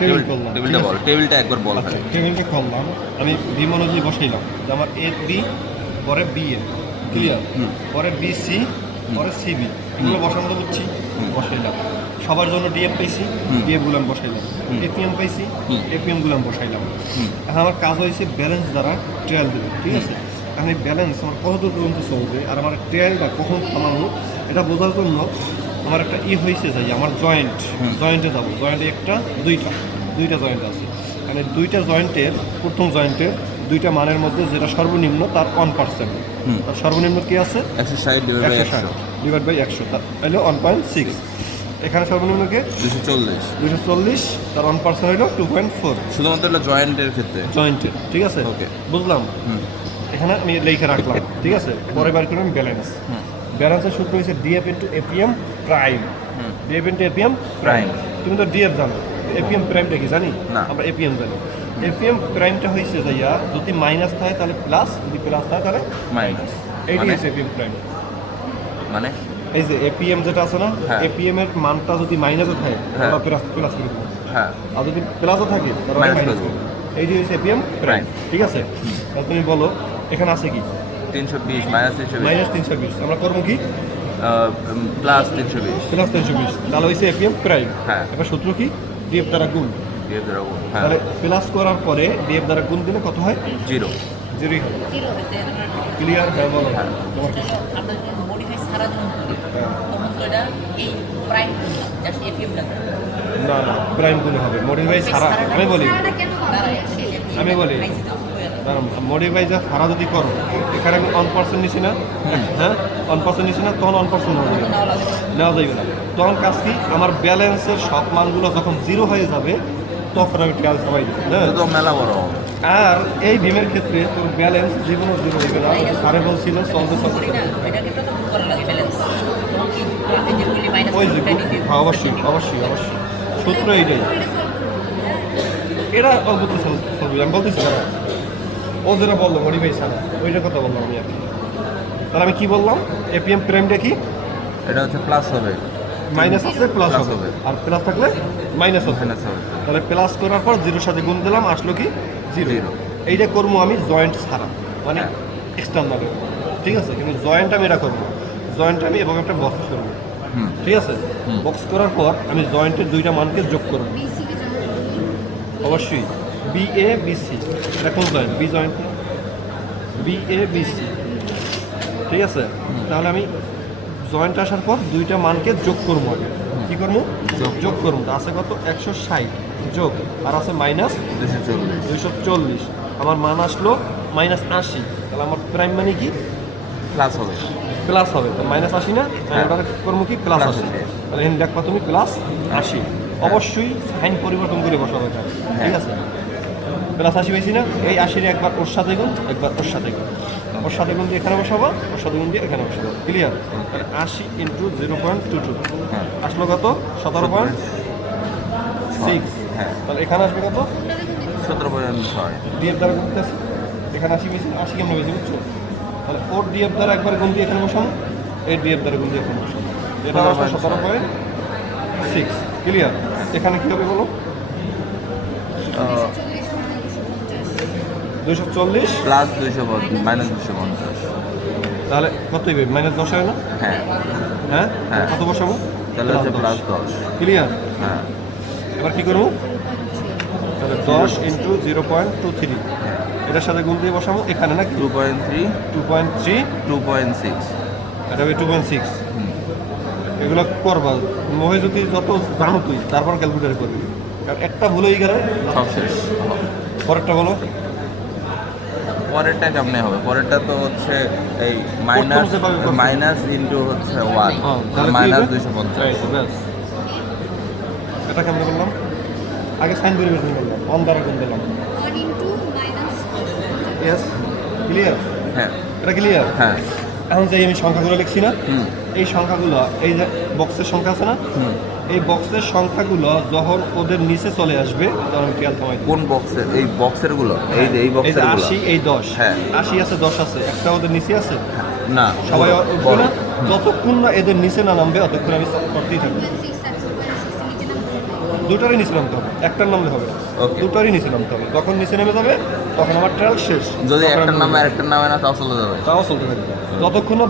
Table করলাম, টেবিলটা ঠিক বল, আছে? টেবিলটা একবার বল। আচ্ছা, টেবিলটা করলাম, আমি বিম অনুযায়ী বসাইলাম যে আমার এ বি, পরে বি এ, ক্লিয়ার, হুম। পরে বি সি, পরে সি বি, এগুলো বসানো বুঝছি, বসাইলাম। সবার জন্য ডিএফ পাইছি, হুম। ডিএফ গুলাম বসাইলাম। হুম। এপিএম পাইছি, হুম। এপিএম গুলাম বসাইলাম। হুম। এখন আমার কাজ হয়েছে ব্যালেন্স দ্বারা ট্রায়াল দেবে, ঠিক আছে? এখন এই ব্যালেন্স আমার কতদূর পর্যন্ত চলবে আর আমার ট্রায়ালটা কখন থামাবো এটা বোঝার জন্য আমার একটা হয়েছে যাই আমার জয়েন্টে যাবো। জয়েন্টে একটা দুইটা জয়েন্ট আছে। মানে দুইটা জয়েন্টের প্রথম জয়েন্টের দুইটা মানের মধ্যে যেটা সর্বনিম্ন তার 1%, তার সর্বনিম্ন কি আছে 160 ডিভাইড বাই 100 ডিভাইড বাই 100, তার হলো 1.6। এখানে সর্বনিম্ন কে 240। 240, তার 1% হলো 2.4 শুধুমাত্র এটা জয়েন্টের ক্ষেত্রে। জয়েন্টের, ঠিক আছে? ওকে। বুঝলাম। হুম। এখানে আমি লিখে রাখলাম, ঠিক আছে? পরে বার করলাম ব্যালেন্স। হুম। ব্যালেন্সের সূত্র হচ্ছে ডিএফ ইন্টু এপিএম প্রাইম। হুম। DF into APM prime. তুমি তো ডিএফ জানো, এপিএম প্রাইমটা কি জানি? না। আমরা এপিএম জানি। এপিএম প্রাইমটা হয়েছে যাইয়া যদি মাইনাস থাকে তাহলে প্লাস, যদি প্লাস থাকে তাহলে মাইনাস। এইটাই মানে হচ্ছে এপিএম প্রাইম। মানে এই যে এপিএম যেটা আছে না, হ্যাঁ। এপিএম এর মানটা যদি মাইনাসও থাকে হ্যাঁ। তাহলে প্লাস করে দেবো, হ্যাঁ। আর যদি প্লাসও থাকে তাহলে Minus মাইনাস করে করে দেবো। দেবো। এইটাই হচ্ছে এপিএম প্রাইম, ঠিক আছে? তাহলে তুমি বলো এখানে আছে কি 320 মাইনাস 320 মাইনাস 320, আমরা করবো কি প্লাস 320। প্লাস 320, তাহলে হয়েছে এপিএম প্রাইম। হ্যাঁ। এবার সূত্র কি ডিএফ দ্বারা গুণ। দিয়ে দেবো। হ্যাঁ। তাহলে প্লাস করার পরে ডিএফ দ্বারা গুণ দিলে কত হয়? 0। জিরোই হবে। ক্লিয়ার? হ্যাঁ বলো। হ্যাঁ। তোমার কি? আমরা যদি মডিফাই ছাড়া যখন করি হ্যাঁ। তখন তো এটা এই প্রাইম জাস্ট এফএম না না প্রাইম গুণ হবে মডিফাই ছাড়া। আমি বলি মডিফাই যা ছাড়া যদি করো, এখানে আমি 1% নিছি না, হ্যাঁ 1% নিছি না, তখন 1% নেওয়া যাবে না। তখন কাজ কি আমার ব্যালেন্সের সব মানগুলো যখন জিরো হয়ে যাবে তখন আমি ট্রায়াল সবাই দিই, হ্যাঁ। তো মেলা বড়। আর এই ভীমের ক্ষেত্রে তোর ব্যালেন্স জীবনও জিরো হইবে না। সারে বলছিল চলতে চলতে করি না এটাকে তো গুণ করা লাগে ব্যালেন্স তখন কি এই যে বলি মাইনাস ওই যে হ্যাঁ, অবশ্যই অবশ্যই অবশ্যই সূত্র এইটাই। এটা অদ্ভুত ছবি আমি বলতেছি না, ও যেটা বললো মডিফাই ছাড়া ওইটার কথা বললাম আমি আর কি। তাহলে আমি কি বললাম এপিএম প্রাইমটা কি এটা হচ্ছে প্লাস হবে, মাইনাস আছে প্লাস Plus হবে, হবে। আর প্লাস থাকলে মাইনাস হবে। মাইনাস হবে। তাহলে প্লাস করার পর জিরোর সাথে গুণ দিলাম, আসলো কি জিরো। Zero। এইটা করবো আমি জয়েন্ট ছাড়া, মানে হ্যাঁ। এক্সটার্নাল, ঠিক আছে? কিন্তু জয়েন্ট আমি এটা করবো, জয়েন্ট আমি এবং একটা বক্স করবো, হুম। ঠিক আছে? বক্স করার পর আমি জয়েন্টের দুইটা মানকে যোগ করবো অবশ্যই। বি এ বি সি, এটা কোন joint? B joint, B A B C, ঠিক আছে? তাহলে আমি জয়েন্ট আসার পর দুইটা মানকে যোগ করবো আগে। কী করবো? যোগ করবো। তা আছে কত? 160 যোগ, আর আছে মাইনাস 240। 240। আমার মান আসলো মাইনাস 80, তাহলে আমার প্রাইম মানে কি প্লাস হবে। প্লাস হবে। তো মাইনাস 80 না, হ্যাঁ। ওটা করবো কি প্লাস Plus 80। 80। তাহলে এখানে দেখবা তুমি প্লাস 80। অবশ্যই সাইন পরিবর্তন করে বসাবে এটা, ঠিক আছে? প্লাস 80 পাইছি না, এই 80 একবার ওর সাথে গুণ, একবার ওর সাথে গুণ, ওর সাথে গুণ দিয়ে এখানে বসাবো, ওর সাথে গুণ দিয়ে এখানে বসাবো, ক্লিয়ার? তাহলে 80 ইন্টু 0.22 হ্যাঁ। আসলো কত? 17.6। হ্যাঁ। তাহলে এখানে আসবে কত? 17.6। ডিএফ দ্বারা গুণ করতেছি, এখানে 80 পেয়েছি, 80 কেমন পেয়েছি বুঝছো? তাহলে ওর ডিএফ দ্বারা একবার গুণ দিয়ে এখানে বসানো, এই ডিএফ দ্বারা গুণ দিয়ে এখানে বসানো, এটা আসলে 17.6, ক্লিয়ার? এখানে কী হবে বলো? 240 প্লাস 250 মাইনাস 250। তাহলে কত হইবে? মাইনাস 10 হয় না? হ্যাঁ। হ্যাঁ হ্যাঁ। কত বসাবো? তাহলে হচ্ছে প্লাস 10। ক্লিয়ার? হ্যাঁ। এবার কি করবো? তাহলে 10 ইন্টু 0.23 এটার সাথে গুণ দিয়ে বসাবো এখানে নাকি 2.3 2.3, 2.6। এটা হবে 2.6। এগুলো করবা মহে যদি যত জানো তুই তারপর ক্যালকুলেট করবি, কারণ একটা ভুল হয়ে গেলে সব শেষ। পরেরটা বলো। পরেরটা কেমনে হবে? পরেরটা তো হচ্ছে এই মাইনাস যেভাবে করছো। মাইনাস ইন্টু হচ্ছে 1 তাহলে কি মাইনাস হবে? 250। এই তো ব্যাস। এটা কেমন করলাম? আগে সাইন পরিবর্তন করলাম, অন দ্বারা গুণ দিলাম। Yes, clear? হ্যাঁ। এটা ক্লিয়ার? হ্যাঁ। এখন যে আমি সংখ্যাগুলো লিখছি না, হুম। এই সংখ্যাগুলো, এই যে বক্সের সংখ্যা আছে না, হুম। এই বক্সের সংখ্যাগুলো যখন ওদের নিচে চলে আসবে তখন আমি খেয়াল থামাই। কোন বক্সের? এই বক্সের গুলো, এই যে এই এই যে বক্সের গুলো। 80, এই 10, হ্যাঁ। 80 আছে, 10 আছে, একটা ওদের নিচে আছে, না সবাই উঠবে বড়। না। যতক্ষণ না এদের নিচে না নামবে ততক্ষণ আমি করতেই থাকবো। দুটারই নিচে নামতে হবে, একটার নামলে হবে না। Okay. দুটারই নিচে নামতে হবে। যখন নিচে নেমে যাবে তখন আমার ট্রায়াল শেষ। যদি তখন একটার আমি নামে আরেকটার নামে না তাও চলে যাবে। তাও চলতে থাকবে যতক্ষণ না